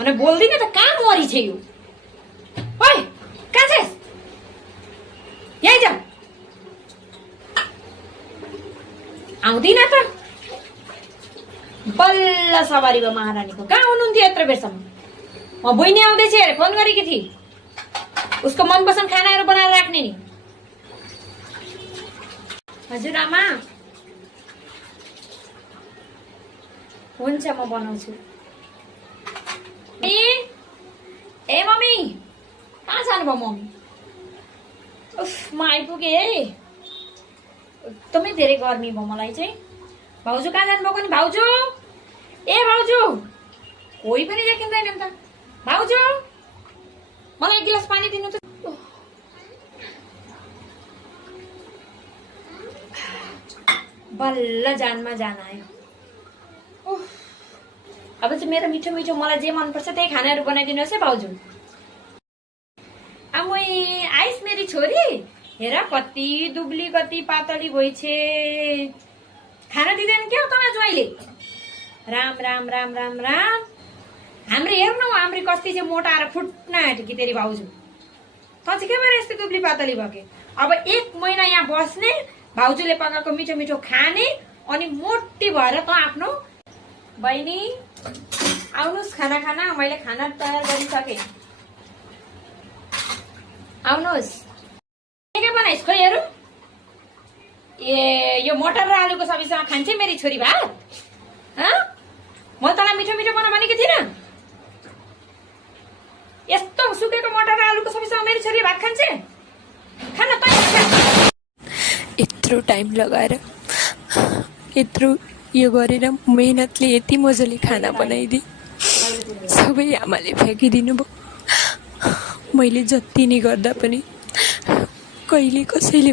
अनि बोल्दिन त कहाँ मरी छ यो ओइ कहाँ छस् यही जा आउँदिन त बल्ल सवारी भयो महारानीको कहाँ हुनुहुन्थ्यो यत्रो बेरसम्म म बहिनी आउँदैछ अरे फोन गरेकी थिएँ उसको मनपसन्द खानाहरू बनाएर राख्ने नि हजुर आमा हुन्छ म बनाउँछु ए मम्मी कहाँ जानुभयो मम्मी उफ म आइपुगेँ है एकदमै धेरै गर्मी भयो मलाई चाहिँ भाउजू कहाँ जानुभएको नि भाउजू ए भाउजू कोही पनि देखिँदैन नि त भाउजू मलाई एक गिलास पानी दिनु त बल्ल जानमा जान आयो अब चाहिँ मेरो मिठो मिठो मलाई जे मनपर्छ त्यही खानाहरू बनाइदिनुहोस् है भाउजू आइस मेरी छोरी हेर कति दुब्ली कति पातली भइछे खाना दिँदैन क्या हो त ज्वाइँले राम राम राम राम राम हाम्रो हेर्नु हाम्रो कति चाहिँ मोटाएर फुट्न आँट्यो कि तेरी भाउजू त चाहिँ के भएर यस्तो दुब्ली पातली भयो अब 1 महिना यहाँ बस्ने भाउजूले पकाएको मिठो मिठो खाने अनि मोटी भएर त आफ्नो बहिनी आउनुस् खाना खाना मैले खाना तयार गरिसके आउनुस् के बनाइस् खोइ हेरौँ ए यो मटर र आलुको सब्जीसँग खान्छे मेरी छोरी भात म तँलाई मिठो मिठो बना भनेको थिइनँ यस्तो सुकेको मटर र आलुको सब्जीसँग मेरी छोरीले भात खान्छे खान त यत्रो टाइम लगाएर यत्रो यो गरेर मेहनतले यति मजाले खाना बनाइदिए सबै आमाले फ्याँकिदिनु भयो मैले जति नै गर्दा पनि कहिले कसैले